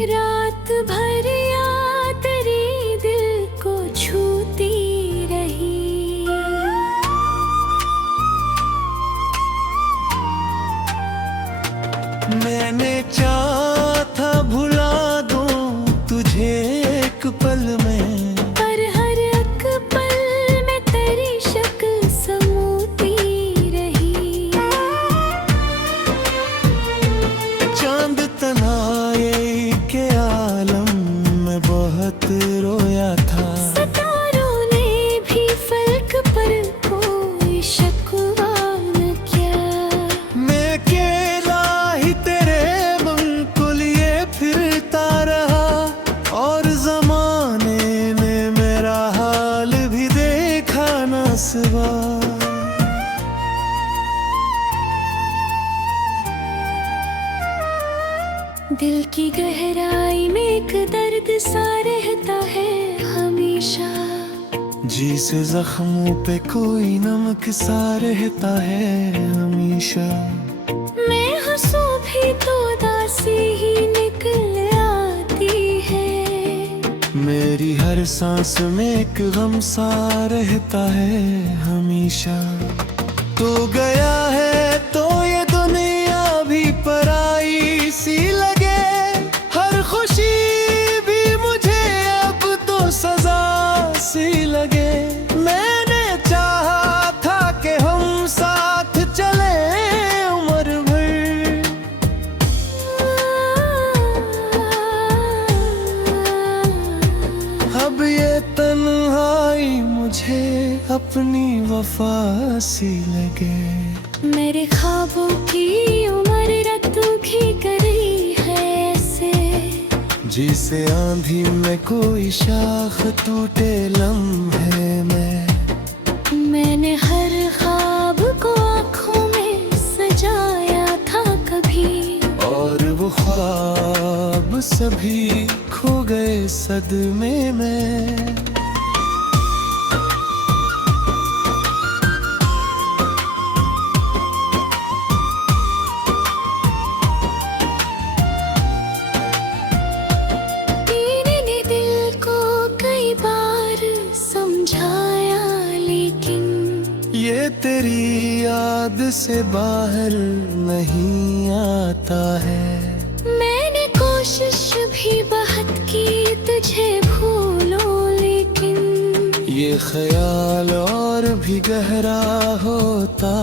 रात भर याद तेरी दिल को छूती रही। मैंने चाहा था भुला दूं तुझे एक पल में, पर हर एक पल में तेरी शक्ल समूती रही। चांद तन्हाई के आलम में बहुत रोया था। सितारों ने भी फलक पर कोई शिकवा न किया। मैं अकेला ही तेरे गम को लिए फिरता रहा, और जमाने ने मेरा हाल भी देखा न सिवा। दिल की गहराई में एक दर्द सा रहता है हमेशा। जी से जख्मों पे कोई नमक सा रहता है हमेशा। मैं हंसू भी तो उदासी ही निकल आती है। मेरी हर सांस में एक गम सा रहता है हमेशा। तू गया है तो ये दुनिया भी पराई सी लगे। हर खुशी भी मुझे अब तो सजा सी लगे। मैंने चाहा था कि हम साथ चले उम्र भर। अब ये तन्हाई मुझे अपनी वफा सी लगे। मेरे ख्वाबों की उम्र रत्तों की करी है ऐसे। जिसे आंधी में कोई शाख टूटे लम्हे में। मैंने हर ख्वाब को आँखों में सजाया था कभी, और वो ख्वाब सभी खो गए सदमे में। तेरे ने दिल को कई बार समझाया, लेकिन ये तेरी याद से बाहर नहीं आता है। मैंने कोशिश भी बहुत की तुझे भूलूं, लेकिन ये ख्याल और भी गहरा होता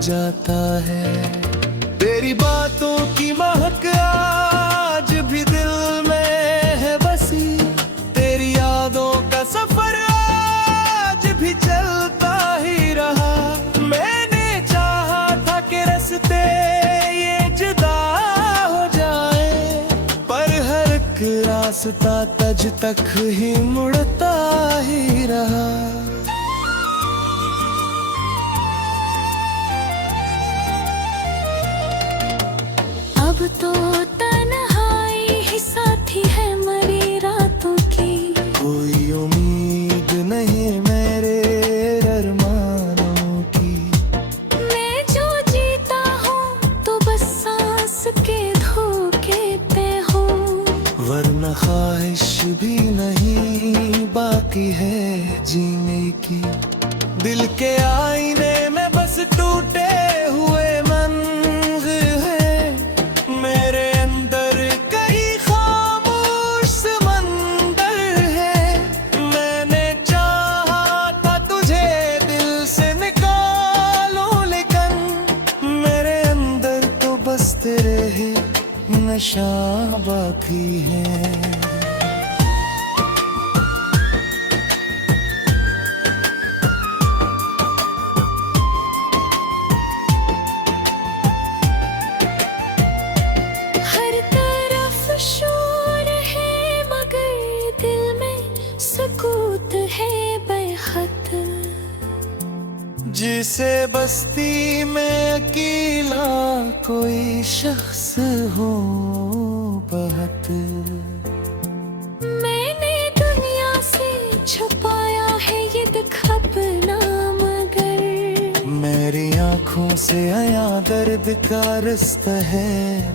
जाता है। तेरी बातों की महक आज भी दिल में है बसी। तेरी यादों का सफर आज भी चलता ही रहा। मैंने चाहा था कि रास्ते ये जुदा हो जाए, पर हर एक रास्ता तज तक ही मुड़ता ही रहा। अब तो तन्हाई ही साथी है मरी रातों की। कोई उम्मीद नहीं मेरे अरमानों की। मैं जो जीता हूँ तो बस सांस के धोखे पे हूँ, वरना ख्वाहिश भी नहीं बाकी है जीने की। दिल के आईने में बस टूटे हुए मंज़र है। मेरे अंदर कई खामोश समंदर है। मैंने चाहा था तुझे दिल से निकालूं, लेकिन मेरे अंदर तो बस तेरे ही नशा बाकी है। हर तरफ शोर है मगर दिल में सुकूत है बेहद। जिसे बस्ती में अकेला कोई शख्स हो बहुत। मैंने दुनिया से छुपाया है ये दुख अपना, मगर मेरी आंखों से आया दर्द का रास्ता है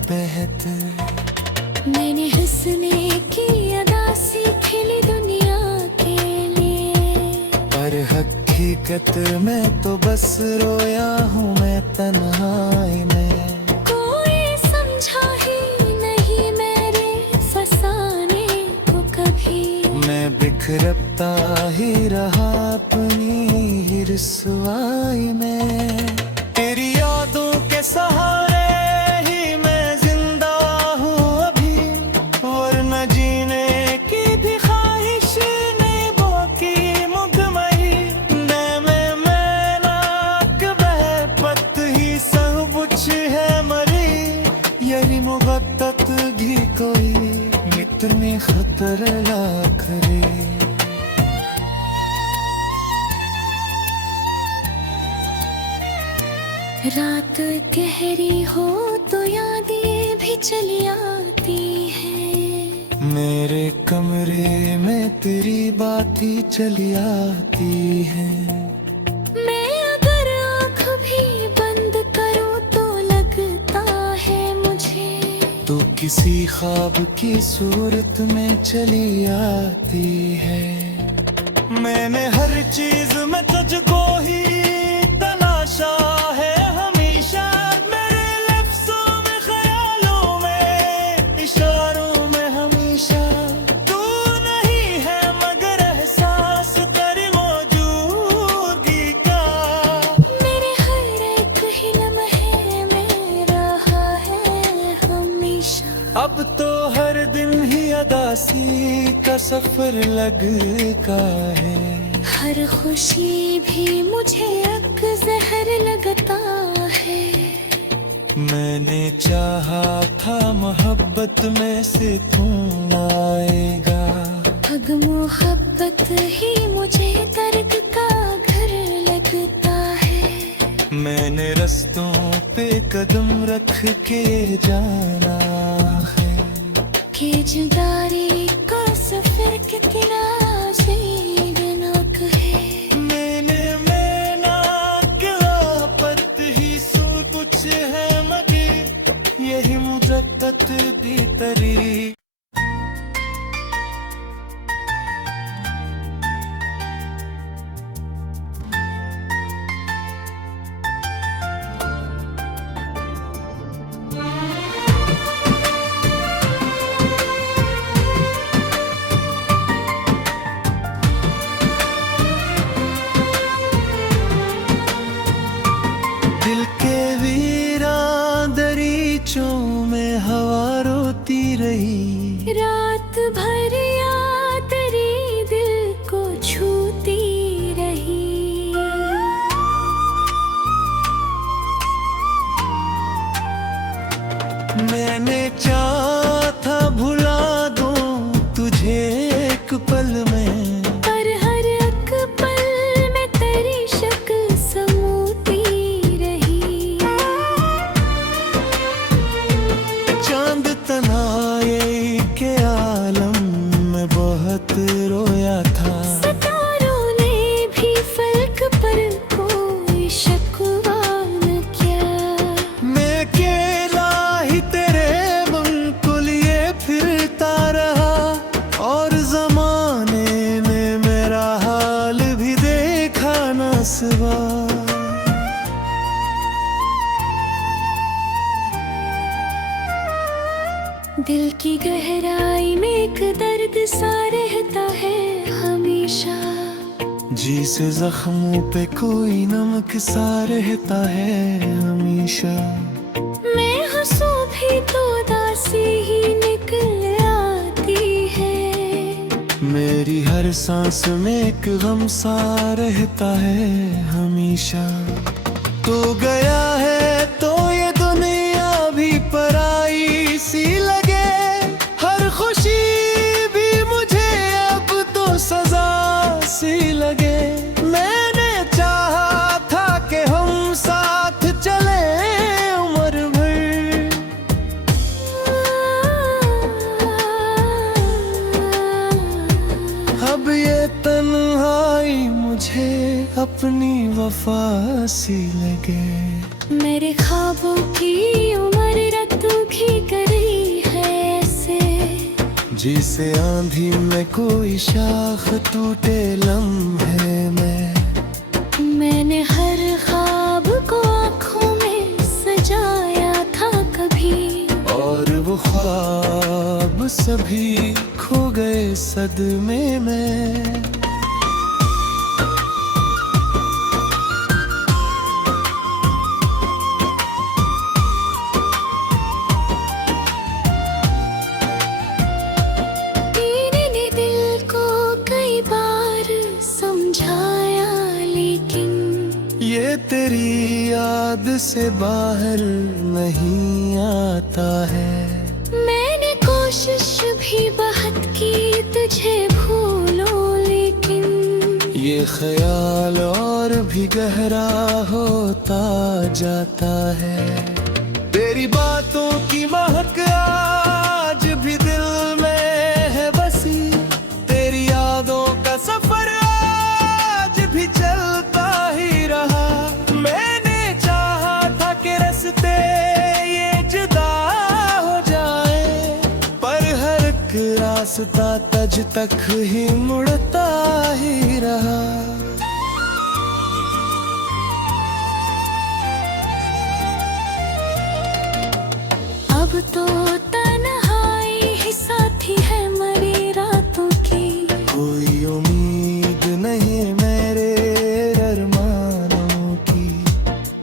बेहतर। मैंने हंसने की अदा सीखी ली दुनिया के लिए, पर हकीकत में तो बस रोया हूँ मैं तन्हाई में। कोई समझा ही नहीं मेरे फसाने को कभी, मैं बिखरता ही रहा अपनी ही रुसवाई में। तेरी यादों के सहारे ही मैं जिंदा हूँ अभी, वरना जीने की भी ख्वाहिश नहीं बाकी मुकमई। मैं नाक बह पत ही सब कुछ है मरी, यही मुगत्तत भी कोई मित्र में खतर लाख रे। रात गहरी हो तो यादें भी चली आती हैं, मेरे कमरे में तेरी बात ही चली आती है। मैं अगर आँख भी बंद करूँ तो लगता है मुझे, तू किसी ख्वाब की सूरत में चली आती है। मैंने हर चीज में तुझको ही तलाशा है हमेशा, मेरे लफ्ज़ों में ख्यालों में इशारों में हमेशा। तू नहीं है मगर एहसास तेरी मौजूदगी का, मेरे हर एक ही लम्हे में रहा है हमेशा। अब तो हर दिन ही अदासी का सफर लगा है, हर खुशी भी मुझे अब जहर लगता है। मैंने चाहा था मोहब्बत में से तू आएगा, अब मोहब्बत ही मुझे दर्द का घर लगता है। मैंने रस्तों पे कदम रख के जाना है, कि जुदाई का सफर कितना ज़ीरनाक है। मैं नाक लापत ही सब कुछ है मगर यही मुजक्कत भी तरी। दिल के वीरान दरीचों में हवा रोती रही, रात भर याद तेरी दिल को छूती रही। मैंने चाहा था भुला दूं तुझे एक पल में, पर हर एक पल में तेरी शक्ल समूती रही। चांद तनाए के आलम में बहुत रोया था, सितारों ने भी फलक पर कोई शिकवा न किया। मैं अकेला ही तेरे मन को लिए फिरता रहा, और जमाने ने मेरा हाल भी देखा न सिवा। दिल की गहराई में एक दर्द सा रहता है हमेशा, जी से जख्मों पे कोई नमक सा रहता है हमेशा। मैं हंसू भी तो दासी ही निकल आती है, मेरी हर सांस में एक गम सा रहता है हमेशा। तो गया है तो ये दुनिया भी पराई सी लगे, हर खुशी भी मुझे अब तो सजा सी लगे। मैंने चाहा था कि हम साथ चले उम्र भर, अब ये तन्हाई मुझे अपनी वफा सी लगे। मेरे ख्वाबों की उम्र रत्तू की गई है ऐसे, जिसे आंधी में कोई शाख टूटे लम्हे में। मैंने हर ख्वाब को आँखों में सजाया था कभी, और वो ख्वाब सभी खो गए सदमे में। तेरे ने दिल को कई बार समझाया, लेकिन ये तेरी याद से बाहर नहीं आता है। मैंने कोशिश भी बहुत की तुझे भूलो, लेकिन ये ख्याल और भी गहरा होता जाता है। तेरी बातों की महक आज भी दिल में है बसी। तेरी यादों का सफर आज भी चलता ही रहा। मैंने चाहा था कि रास्ते ये जुदा हो जाए, पर हर एक रास्ता तज तक ही मुड़ता ही रहा। अब तो तन्हाई ही साथी है मरी रातों की। कोई उम्मीद नहीं मेरे अरमानों की।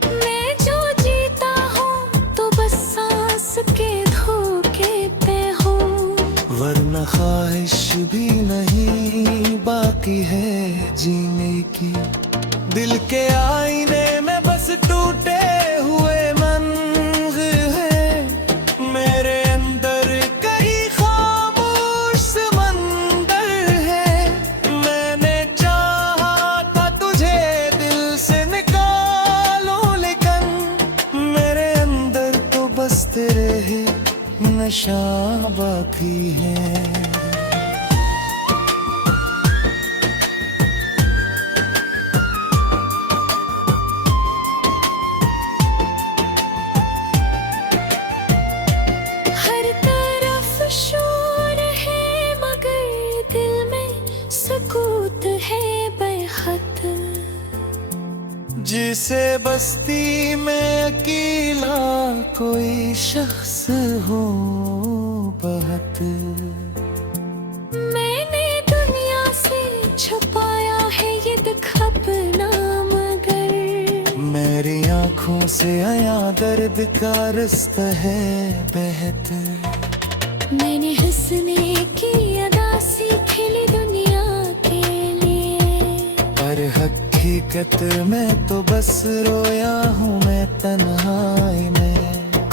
मैं जो जीता हूँ तो बस सांस के धोखे पे हूँ, वरना ख्वाहिश भी नहीं बाकी है जीने की। दिल के आईने में बस टूटे हुए मंज़र हैं। मेरे अंदर कई खामोश समंदर है। मैंने चाहा था तुझे दिल से निकालूं, लेकिन मेरे अंदर तो बस तेरे ही नशा बाकी है। हर तरफ शोर है मगर दिल में सुकूत है बेहद। जिसे बस्ती में अकेला कोई शख्स हो बहुत। मैंने दुनिया से छुपाया है ये दुख अपना, मगर मेरी आंखों से आया दर्द का रास्ता है बेहतर। मैंने हंसने की अदा सीखी ली दुनिया के लिए, पर हकीकत में तो बस रोया हूँ मैं तन्हाई में।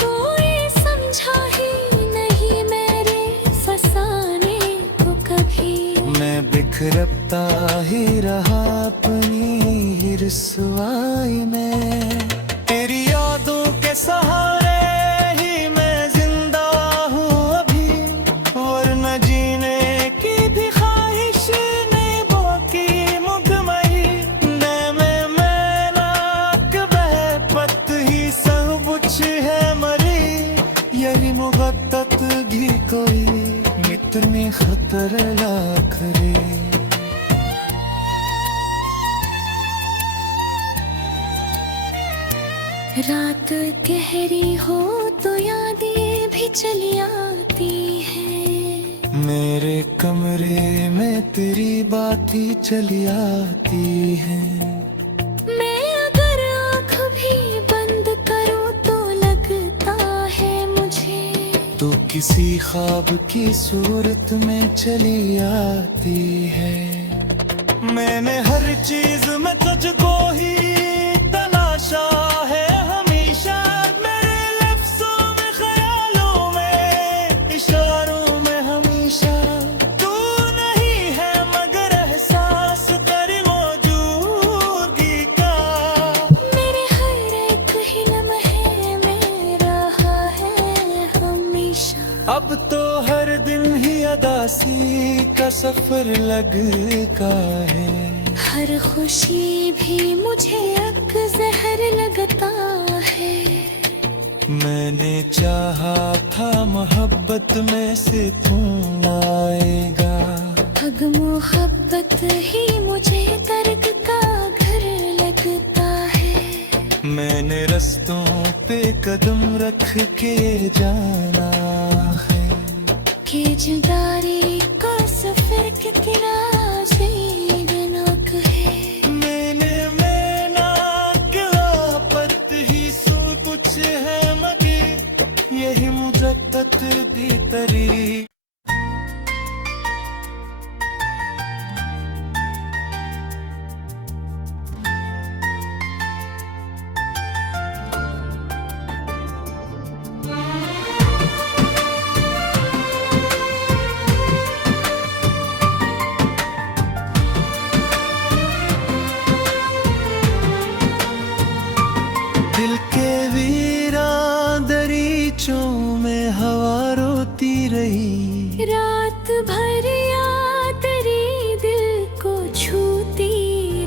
कोई समझा ही नहीं मेरे फसाने को कभी। मैं बिखरता ही रहा अपनी ही रुसवाई में। तेरी यादों के सहारे ही मैं जिंदा हूँ अभी, वरना जीने की भी ख्वाहिश नहीं बाकी मुकम्मल। मैं नाक बह पत ही सब कुछ है मरी। यही मुगत्तत भी कोई मित्र में खतर ला करे। रात गहरी हो तो यादें भी चली आती हैं। मेरे कमरे में तेरी बात ही चली आती है। मैं अगर आँख भी बंद करूँ तो लगता है मुझे तू किसी ख्वाब की सूरत में चली आती है। मैंने हर चीज में तुझको ही तलाशा है हमेशा। मेरे लफ्ज़ों में, ख्यालों में, इशारों में हमेशा तू नहीं है, मगर एहसास तेरी मौजूदगी का। मेरे हर एक ही लम्हे में रहा है हमेशा। अब तो हर दिन ही अदासी का सफर लगा है। हर खुशी भी मुझे अब जहर लगता है। मैंने चाहा था मोहब्बत में से तू ना हग मोहब्बत ही मुझे दर्द का घर लगता है। मैंने रस्तों पे कदम रख के जाना है कि जुदाई का सफर कितना ज़ीनक है। मैं ना पत ही सो कुछ है मगे यही मुजक्कत दी तरी। दिल के वीरान दरीचों में हवा रोती रही। रात भर याद तेरी दिल को छूती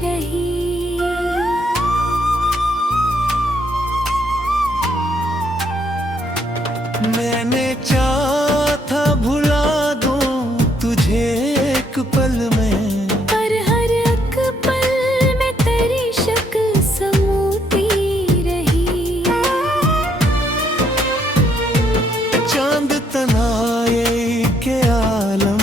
रही। मैंने चाहा था भुला दूं तुझे एक पल में, पर हर एक पल में तेरी शक्ल समूती रही। चांद तनाए के आलम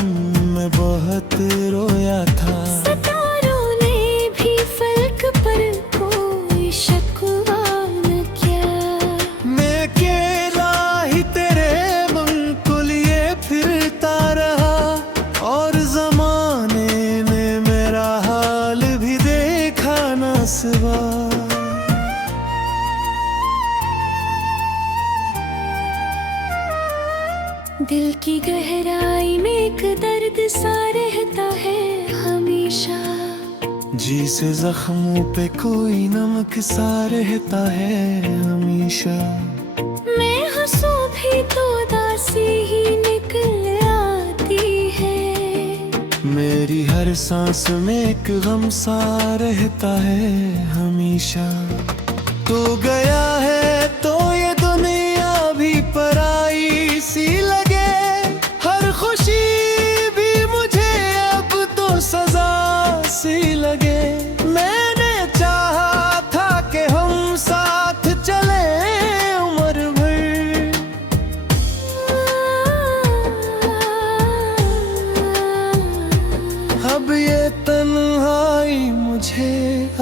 में बहुत रोया था। सितारों ने भी फल्क पर कोई शिकवा न किया। मैं अकेला ही तेरे मन को लिए फिरता रहा और जमाने ने मेरा हाल भी देखा न सिवा। दिल की गहराई में एक दर्द सा रहता है हमेशा। जी से जख्मों पे कोई नमक सा रहता है हमेशा। मैं हंसूं भी तो दासी ही निकल आती है। मेरी हर सांस में एक गम सा रहता है हमेशा। तू गया है तो ये दुनिया भी पराई सी लगे। हर खुशी भी मुझे अब तो सजा सी लगे। मैंने चाहा था कि हम साथ चले उम्र भर। अब ये तन्हाई मुझे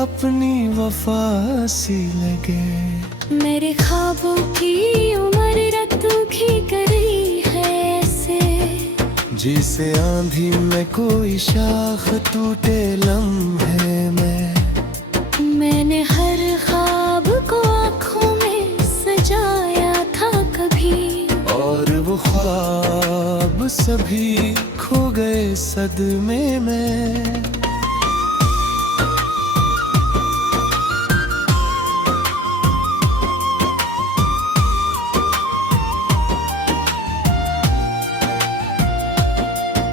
अपनी वफा सी लगे। मेरे ख्वाबों की उम्र रत्तों की गई है ऐसे। जिसे आंधी में कोई शाख टूटे लम्हे में। मैंने हर ख्वाब को आँखों में सजाया था कभी, और वो ख्वाब सभी खो गए सदमे में।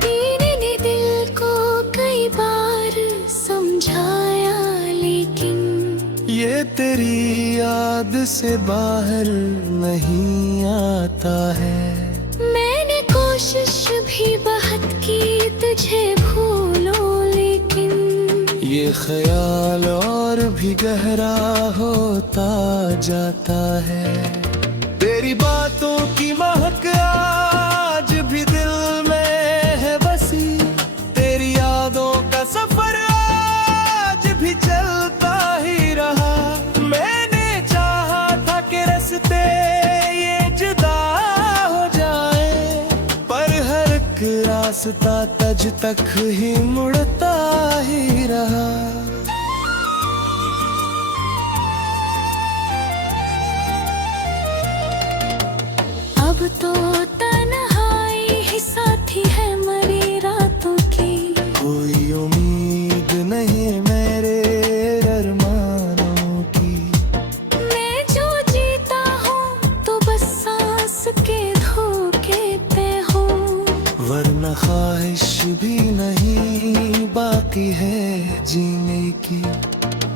तेरे ने दिल को कई बार समझाया लेकिन ये तेरी याद से बाहर नहीं आता है। मैंने कोशिश भी बहुत की तुझे भूलूं लेकिन ये ख्याल और भी गहरा होता जाता है। तेरी बातों की महक आज भी दिल में है बसी। तेरी यादों का सफर आज भी चलता ही रहा। मैंने चाहा था कि रास्ते ये जुदा हो जाए, पर हर एक रास्ता तज तक ही मुड़ता ही रहा। अब तो तन्हाई ही साथी है मरी रातों की। कोई उम्मीद नहीं मेरे अरमानों की। मैं जो जीता हूँ तो बस सांस के धोखे पे हूँ, वरना ख्वाहिश भी नहीं बाकी है जीने की।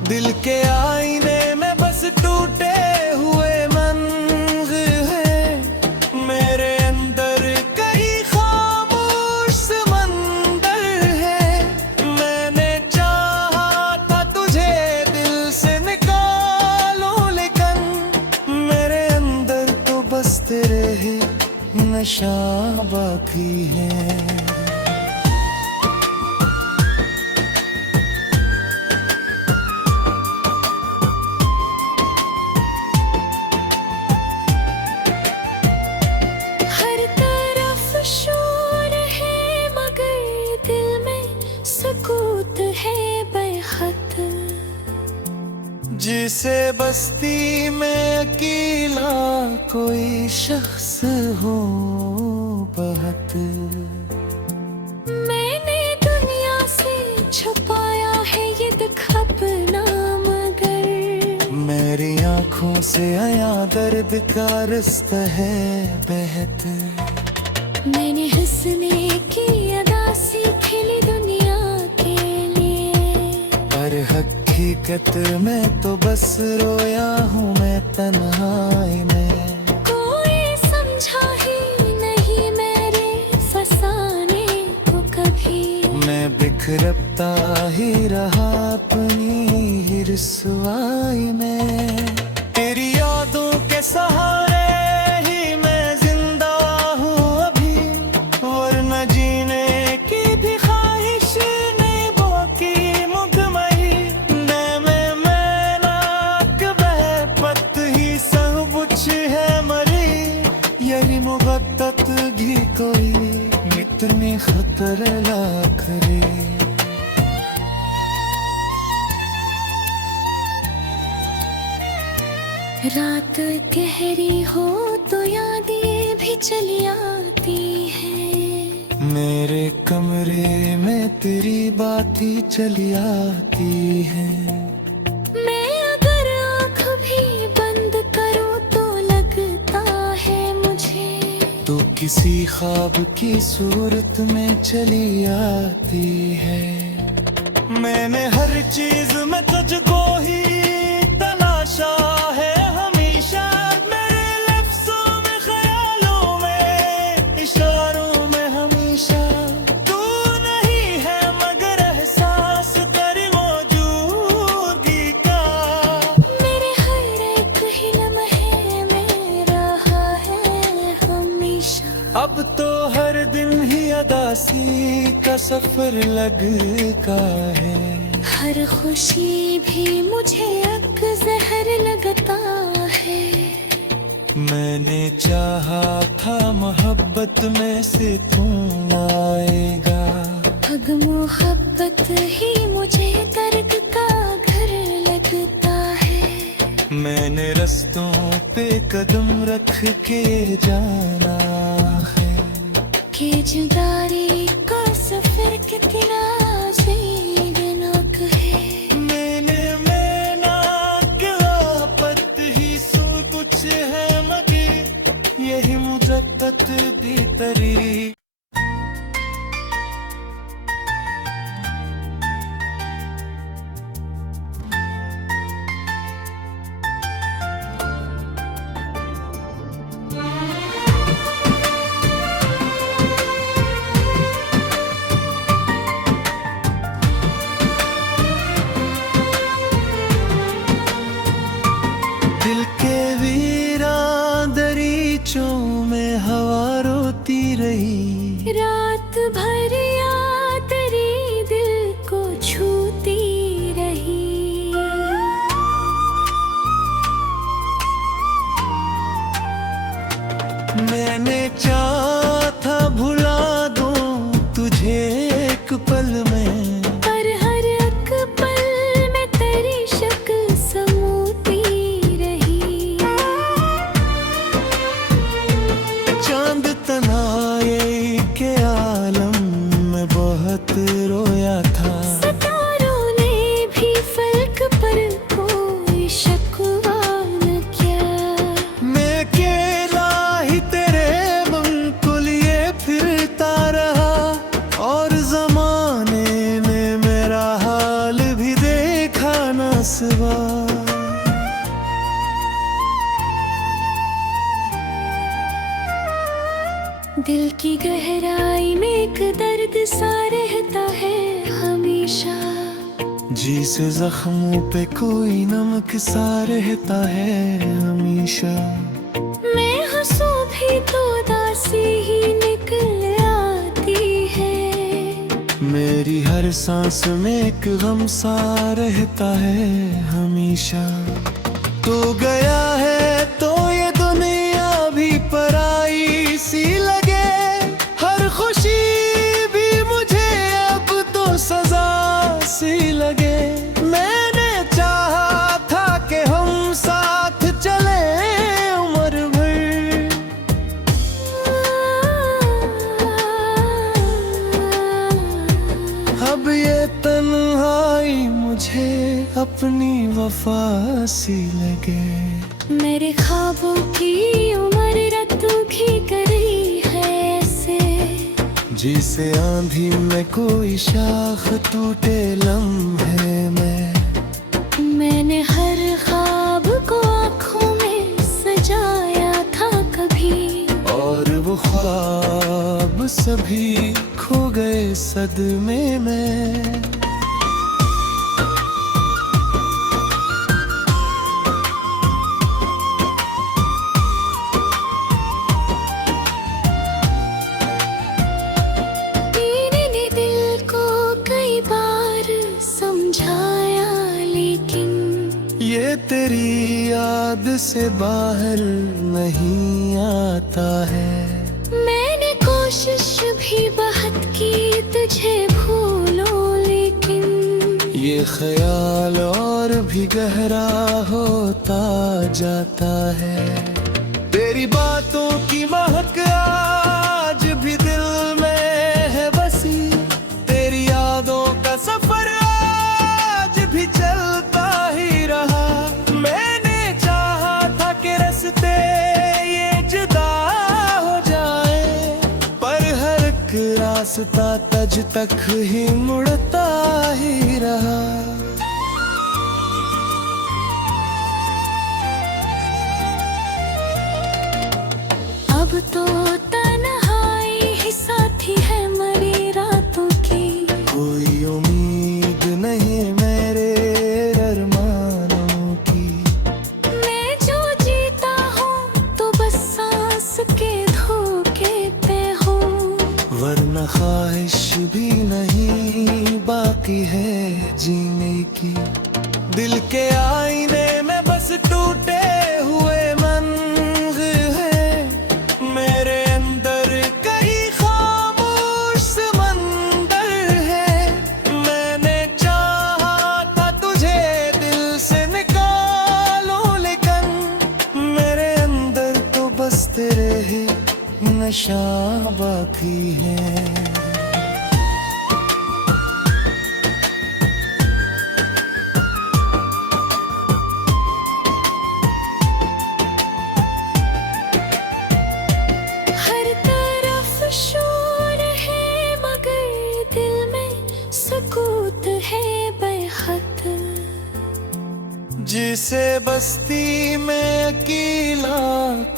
दिल के आईने में बस टूटे हुए मंज़र है। मेरे अंदर कई खामोश समंदर नशा बाकी है। हर तरफ शोर है मगर दिल में सुकूत है बेहद। जिसे बस्ती में अकेला कोई शख्स हो बहुत, मैंने दुनिया से छुपाया है ये दुख अपना मगर। मेरी आंखों से आया दर्द का रास्ता है बेहतर। मैंने हंसने की अदा सीखी ली दुनिया के लिए, पर हकीकत में तो बस रोया हूँ मैं तन्हाई में। कोई समझा ही नहीं मेरे फसाने को कभी। मैं बिखरता ही रहा अपनी ही रुसवाई में। तेरी यादों के सहारे ही मैं जिंदा हूँ अभी, वरना जीने की भी ख्वाहिश नहीं बाकी मुकम्मल। मैं नाक बह पत ही सब कुछ है मरी, यही मुगत्तत भी कोई इतनी खतर लाखरे। रात गहरी हो तो यादें भी चली आती है। मेरे कमरे में तेरी बात ही चली आती है। मैं अगर आँख भी बंद करूँ तो लगता है मुझे तो किसी ख्वाब की सूरत में चली आती है। मैंने हर चीज में तुझको ही तलाशा है हमेशा, मेरे लफ्जों में ख्यालों में इशारों में हमेशा। तू नहीं है मगर एहसास तेरी मौजूदगी का। मेरे हर एक ही लम्हे में रहा है हमेशा। अब तो हर दिन ही अदासी का सफर लगा है। हर खुशी भी मुझे अक जहर लगता है। मैंने चाहा था मोहब्बत में से तू आएगा, अब मोहब्बत ही मुझे दर्द का घर लगता है। मैंने रस्तों पे कदम रख के जाना है कि जुदाई का सफर कितना अजीबनाक है। है मगर यही मुजक्कत भी तरी। दिल के वीरान दरीचों में हवा रोती रही। रात भर याद तेरी दिल को छूती रही। मैंने चाहा था भुला दूं तुझे एक पल में, पर हर एक पल में तेरी शक्ल समूती रही। चांद तनाए के आलम में बहुत रोया था। सितारों ने भी फलक पर कोई शकवा न किया। मैं अकेला ही तेरे मन को लिए फिरता रहा, और जमाने ने मेरा हाल भी देखा न सिवा। दिल की गहराई में एक दर्द सा रहता है हमेशा। जी से जख्मों पे कोई नमक सा रहता है हमेशा। मैं हंसूं भी तो उदासी मेरी हर सांस में एक गम सा रहता है हमेशा। तू गया है तो ये दुनिया भी पराई सी लगे, हर खुशी भी मुझे अब तो सजा सी लगे। मैंने चाहा था कि हम साथ चले उम्र भर, अब ये तन्हाई मुझे अपनी वफा सी लगे। मेरे ख्वाबों की उम्र रत्तों की गई है ऐसे, जिसे आंधी में कोई शाख टूटे लम्हे में। मैंने हर ख्वाब को आँखों में सजाया था कभी, और वो ख्वाब सभी खो गए सदमे में। ये तेरी याद से बाहर नहीं आता है। मैंने कोशिश भी बहुत की तुझे भूलो, लेकिन ये ख्याल और भी गहरा होता जाता है। तेरी बातों की महक आज भी दिल में है बसी, तेरी यादों का सफर आज भी चलता ही रहा। मैंने चाहा था कि रास्ते ये जुदा हो जाए, पर हर एक रास्ता तज तक ही मुड़ता ही रहा। अब तो तन्हाई ही साथी है मरी रातों की। कोई उम्मीद नहीं मेरे अरमानों की। मैं जो जीता हूँ तो बस सांस के धोखे पे हूँ, वरना ख्वाहिश भी नहीं बाकी है जीने की। दिल के आईने में बस टूटे हुए मंज़र है, मेरे अंदर कई खामोश समंदर है। मैंने चाहा था तुझे दिल से निकालूं, लेकिन मेरे अंदर तो बस तेरे ही नशा बाकी है। हर तरफ शोर है मगर दिल में सुकूत है बेहद। जिसे बस्ती में अकेला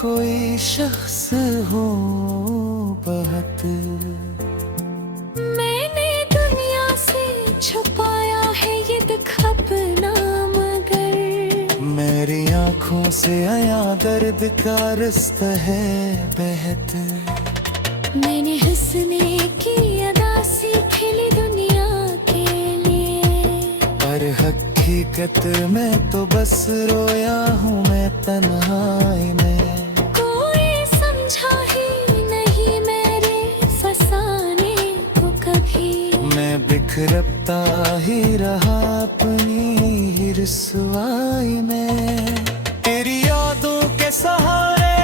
कोई शख्स हो बहुत, मैंने दुनिया से छुपाया है ये दुख अपना, मगर मेरी आंखों से आया दर्द का रास्ता है बेहतर। मैंने हंसने की अदा सीखी ली दुनिया के लिए, पर हकीकत में तो बस रोया हूँ मैं तन्हाई में। कोई समझा ही नहीं मेरे फसाने को कभी, मैं बिखरता ही रहा अपनी ही रुसवाई में। तेरी यादों के सहारे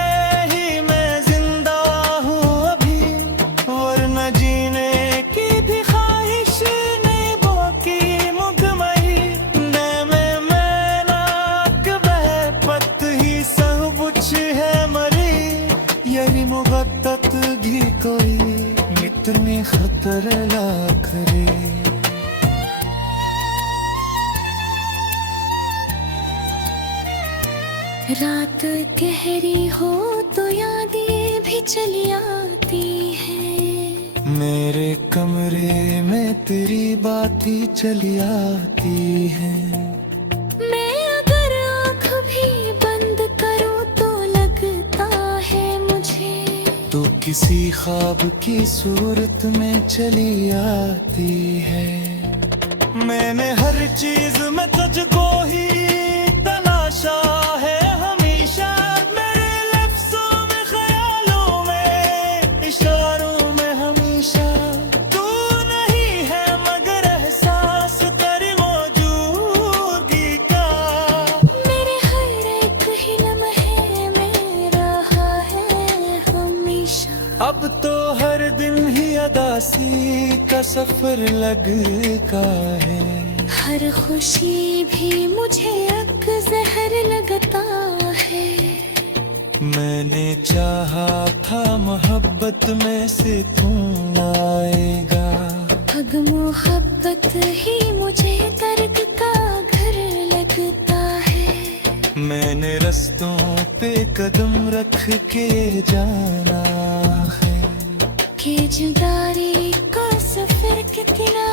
ही मैं जिंदा हूँ अभी, वरना जीने की भी ख्वाहिश नहीं बाकी मुकम्मल। मैं नाक बह पत ही सब कुछ है मरी, यही मुगत्तत भी कोई इतनी खतर लाख रे। रात गहरी हो तो यादें भी चली आती हैं। मेरे कमरे में तेरी बातें चली आती हैं। मैं अगर आँख भी बंद करूँ तो लगता है मुझे तू किसी ख्वाब की सूरत में चली आती है। मैंने हर चीज में तुझको ही तलाशा है हमेशा, मेरे लफ्जों में, ख्यालों में, इशारों में हमेशा तू नहीं है मगर एहसास तेरी मौजूदगी का। मेरे हर एक ही लम्हे में रहा है हमेशा। अब तो हर दिन ही अदासी का सफर लगता है। हर खुशी भी मुझे अक जहर लगता है। मैंने चाहा था मोहब्बत में से तू आएगा, हग मोहब्बत ही मुझे दर्द का घर लगता है। मैंने रस्तों पे कदम रख के जाना है। कि जुदाई का सफर कितना